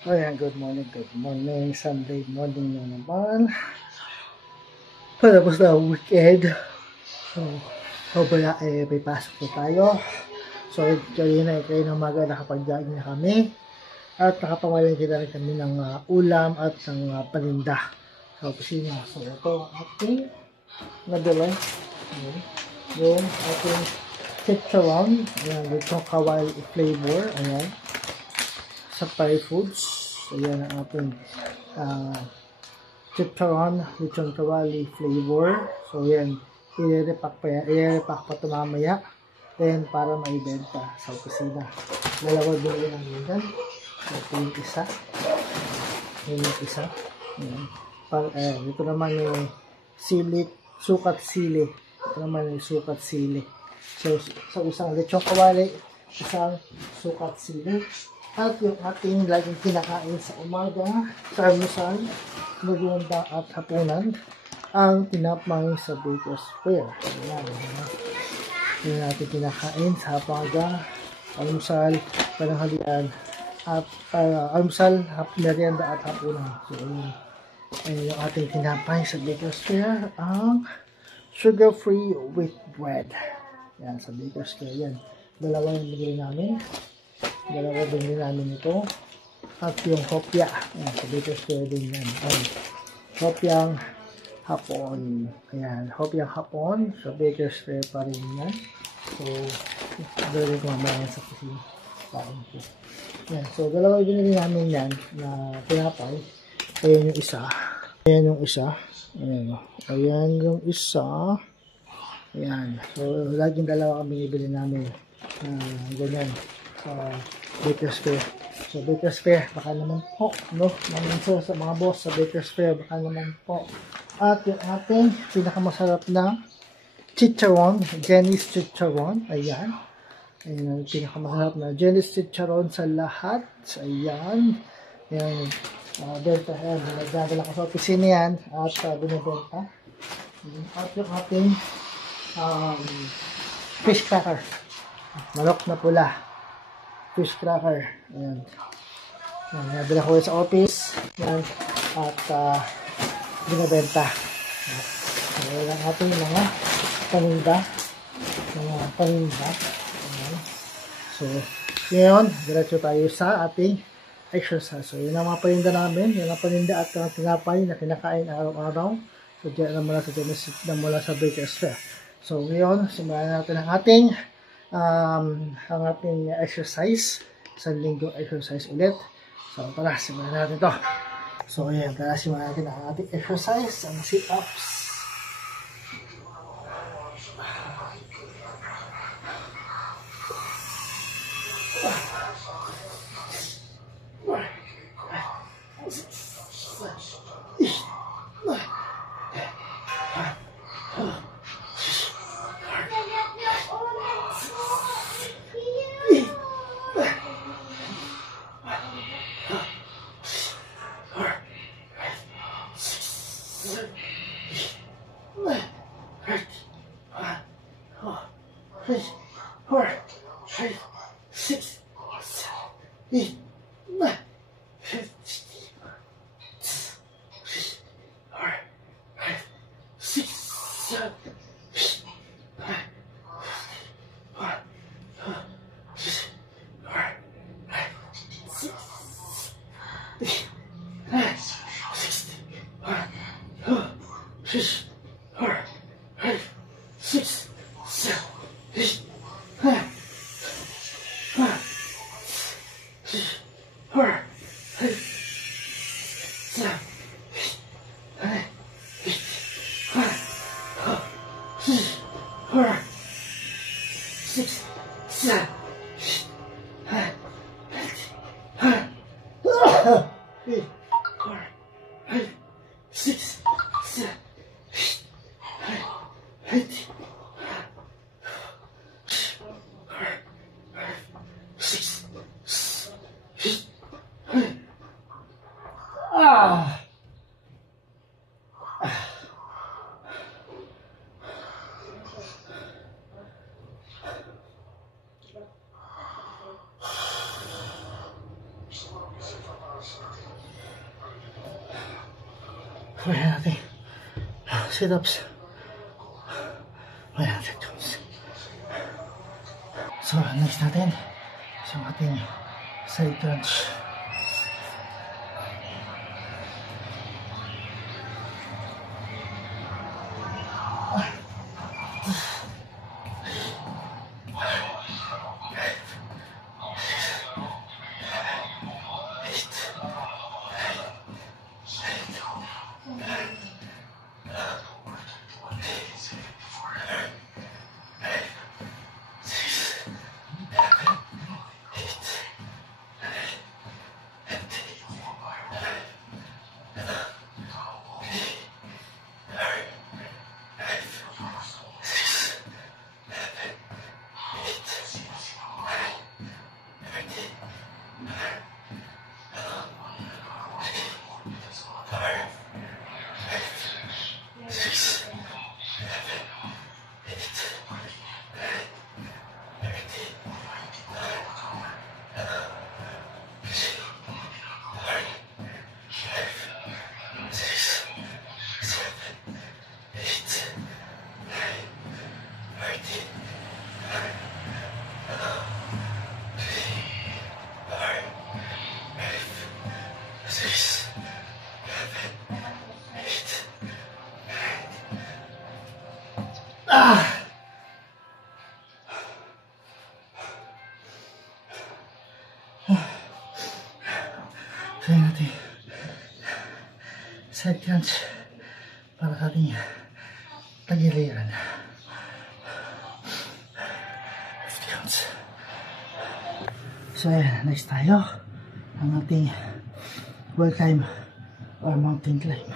Ayan, good morning, Sunday morning na naman. Patapos na ang weekend. So, babaya may pasok na tayo. So, kanina kayo ng umaga nakapag-jogging na kami. At nakapamalingki na rin kami ng ulam at ng paninda sa opisina. So, ito ating nadala. Yung ating chicharon. Ayan, itong kawaii flavor. Ayan. Sa Thai foods. Ayan ang ating chicharon, lechon kawali flavor. So yan, i-repack pa ito mamaya. Then para maibenta sa opisina. Dalawa bilhin ang yan. So ito yung isa. Yun yung isa. Ayan. Ito naman yung sukat sili. Ito naman yung sukat sili. So sa isang lechon kawali, isang sukat sili. At yung ating laging kinakain sa umaga, sa almusal, merienda at hapunan, ang tinapay sa Baker's Square. Ayan. Yung ating kinakain sa umaga, almusal, pananghalian, at almusal, merienda at hapunan. So, yung ating tinapay sa Baker's Square, ang sugar-free wheat bread. Yan, sa Baker's Square. Yan. Dalawa yung bigay namin. Dalawa din namin ito. At yung hopya. Ayan, sa Baker's Square din yan. Hopyang hapon. Ayan, hopyang hapon. Sa Baker's Square pa rin yan. So, dalawa ko mamaya sa kusina. Ayan, so dalawa din namin yan na pinapay. Ayan yung isa. Ayan yung isa. Ayan, ayan yung isa. Ayan. So, laging dalawa kami ibili namin. Ganyan. Baker's Square. So, Baker's Square, baka naman po, no? Maminso sa mga boss sa Baker's Square, baka naman po. At yung ating pinakamasarap na chicharon, Jenny's Chicharon, ayan. Ayan, yung pinakamasarap na Jenny's Chicharon sa lahat. Ayan. Ayan, benta, ayan, nagdadala ko sa opisina yan, at binibenta. At yung ating fish cracker, manok na pula. Fish cracker. Ayan. Nabila ko sa office. Ayan. At binibenta. Ayan ang ating mga paninda. Ayan. So, ngayon, diretso tayo sa ating exercise. So, yun ang mga paninda namin. Yun ang paninda at tinapay na kinakain araw-araw. So, dyan na mula sa Baker's Square. So, ngayon, simulan natin ang ating exercise. Isang linggo exercise ulit. So, tara, simulan natin ito. So, ayan, tara, simulan natin ang ating exercise, ang sit-ups. Kaya natin sit-ups. Kaya natin jumps. So, next natin sa ating side crunch. Kaya natin side crunch para sa ating tagiliran. 50 counts. So ayan, next tayo ang ating wall climb or mountain climb.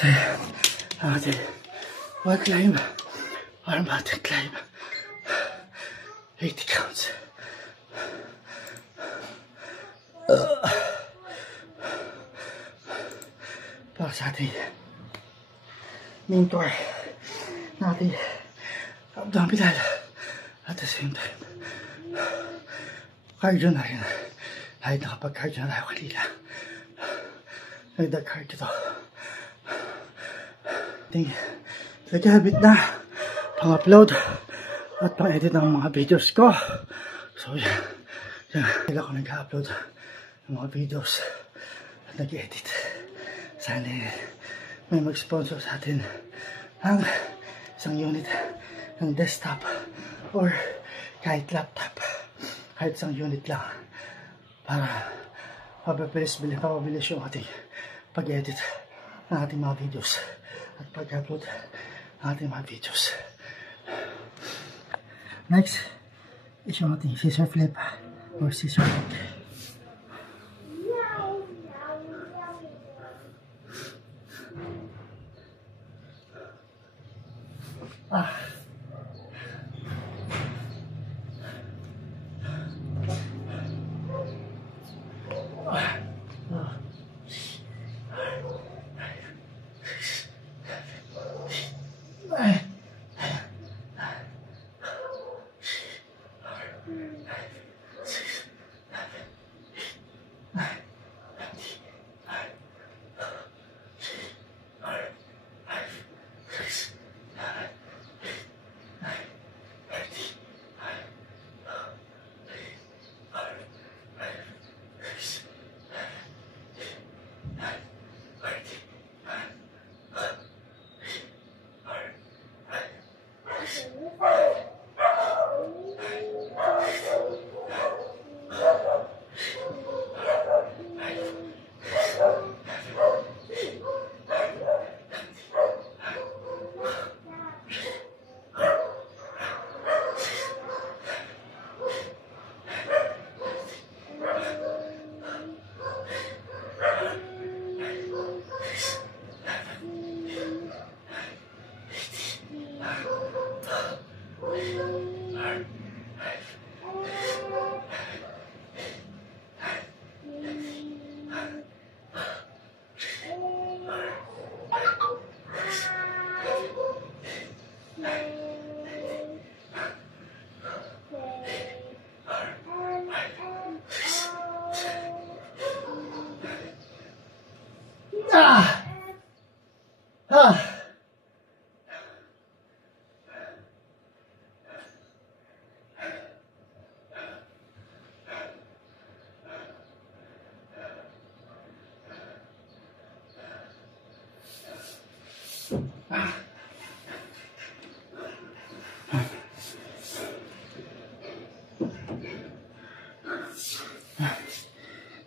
So, ating wall climb or mountain climb, 80 counts. Para sa ating main tour natin abdominal at the same time cardio na rin. Kahit nakapag-cardio na tayo kanina, nagdag-cardio to. Nag-habit na pang-upload at pang-edit ng mga videos ko. So yan, hindi ako nag-upload ng mga videos at nag-edit. Sana may mag-sponsor sa atin ng isang unit ng desktop or kahit laptop, kahit isang unit lang para mapabilis yung ating pag-edit ng ating mga videos at pag-upload ng ating mga videos. Next, Ito ang ating scissor flip or scissor kick.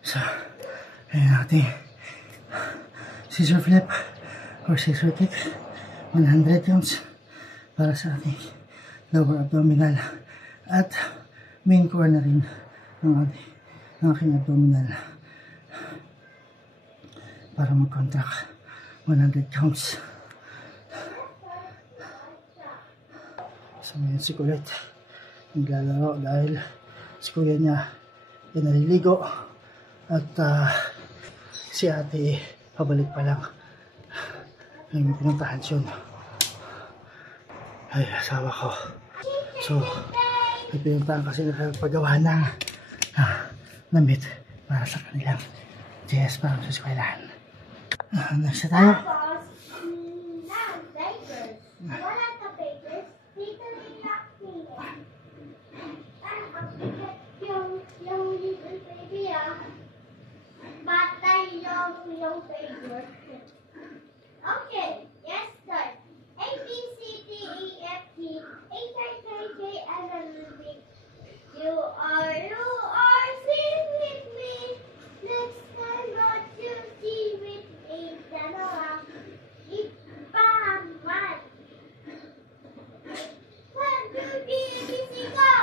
So, ayan natin. Scissor flip or scissor kick. 100 counts para sa ating lower abdominal at main core na rin ng aking abdominal para mag-contract 100 counts. So ngayon si Colette naglalaro dahil si kuya niya ay naliligo at si ate pabalik pa lang. Ay may pinuntahan siya. Ay asawa ko. So may pinuntahan kasi nakapagawa ng damit para sa kanilang JS para sa eskwelahan. Next na tayo. Okay, yes, start. A, B, C, D, E, F, G, H, I, J, K, L, M, N, O, P. You are, sing with me. Let's learn what you see with me. Dalawa, ipaman. 1, 2, 3, ABC, go!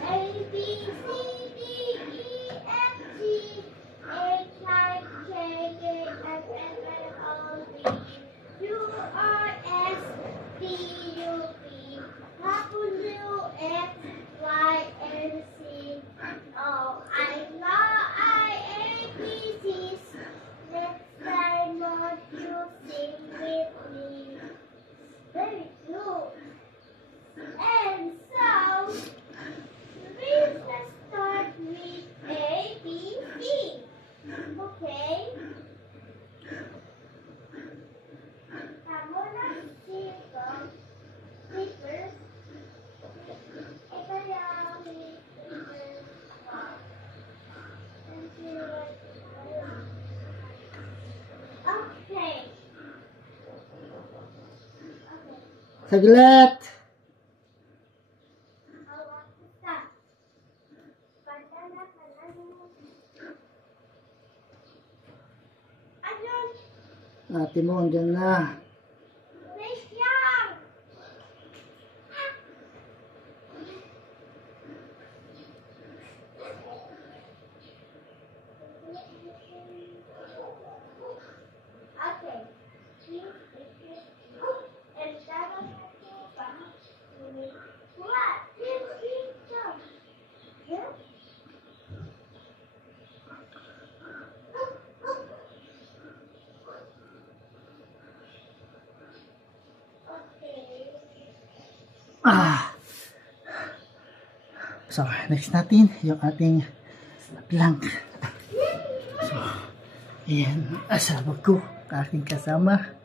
A, B, C, D, E, F, G, H, I, J, K, L, M, N, O, P. Q, R, S, T, U, V, W, X, Y, and Z. Oh, I know IABCs. Next time, won't you sing with me? Very good. And so, we can start with A, B, C. Okay? Kamu na dito. Papers. Ito yung papers. Okay. Saglit! Hawak kita. Banda na kanan. Ayun. Ate mo, andyan na. Wait lang. So, next natin, yung ating plank. So, ayan, asawa ko, aking kasama.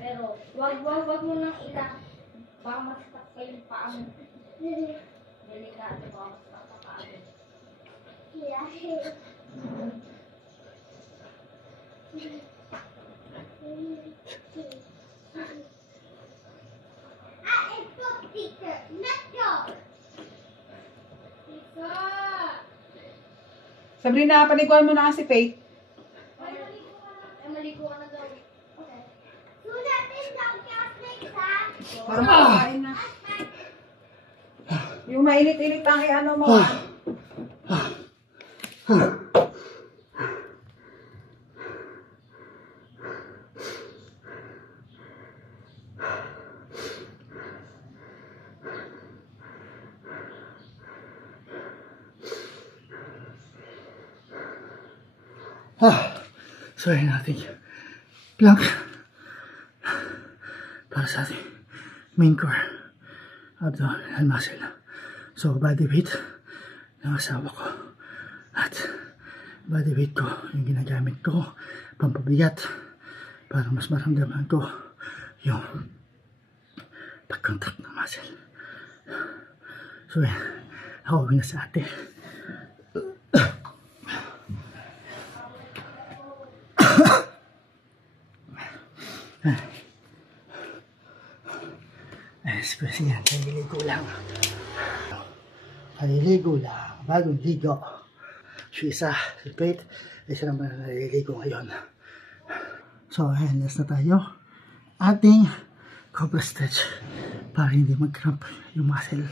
Pero, wag mo nang ilang. Baka masakit pa yung paa mo. Delikado, baka masakit pa paa mo. It's book teacher. Let's go. Sabrina, paliguan mo na si Faith. Maligo ka na daw. Okay. Sulat din daw classmates, ha? Para makakain na. Yung mainit-init ang ano mo. So yun natin plank para sa ating main core abdominal muscle. So body weight ng asawa ko at body weight ko yung ginagamit ko pampabigat para mas maramdaman ko yung pag-contract ng muscle. So yan, ako na sa ate. Express yan, naliligo lang. Naliligo lang, bagong ligo. So isa, si Faith, isa naman naliligo ngayon. So ayan, last na tayo. Ating cobra stretch para hindi mag-cramp yung muscle.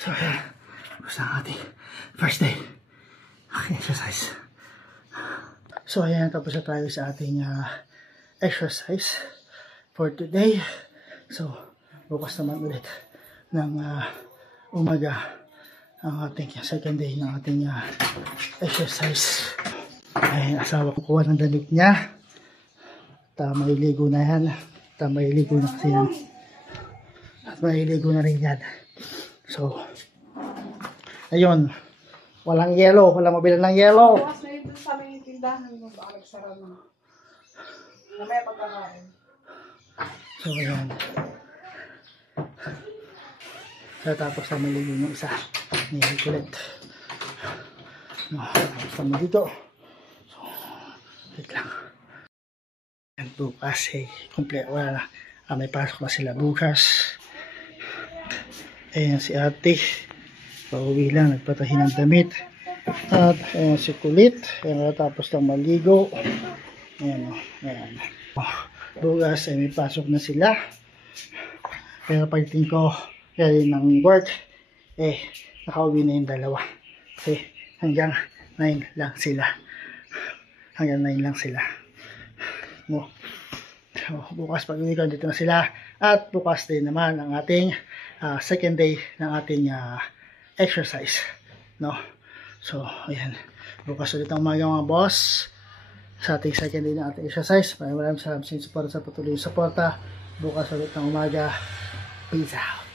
So ayan, basta ang ating first day exercise. So ayan, tapos na tayo sa ating exercise for today. So bukas naman ulit ng umaga ang ating second day ng ating exercise. Ayan, asawa ko kuha ng damit niya. Mailigo na yan. Mailigo na kasi yan. At mailigo na rin yan. So, ayun. Walang yelo. Walang mabilan ng yelo. Bukas na yun sa aming tindahan mo. Baka nagsara na. Namaya pagkakain. So, ayan. So, tapos na maligo yung isa. Nilig ulit. No, tapos na maligo. So, wait lang. Ayan. bukas wala na. May pasok na sila bukas. Ayan si ate. Pauwi lang, nagpatahi ng damit. At ayan si kulit. Ayan, tapos lang maligo. Ayan o. Ayan. Bukas ay may pasok na sila. Pero pagdating ko galing ng work, nakauwi na yung dalawa. Kasi hanggang 9 lang sila. Hanggang 9 lang sila. No. So, bukas pag uwi ko, dito na sila. At bukas din naman ang ating second day ng ating exercise. No. So, ayan. Bukas ulit ang umaga mga boss. Sa ating second day ng ating exercise. Maraming salamat sa inyong support sa patuloy yung suporta. Bukas ulit ng umaga. Peace out.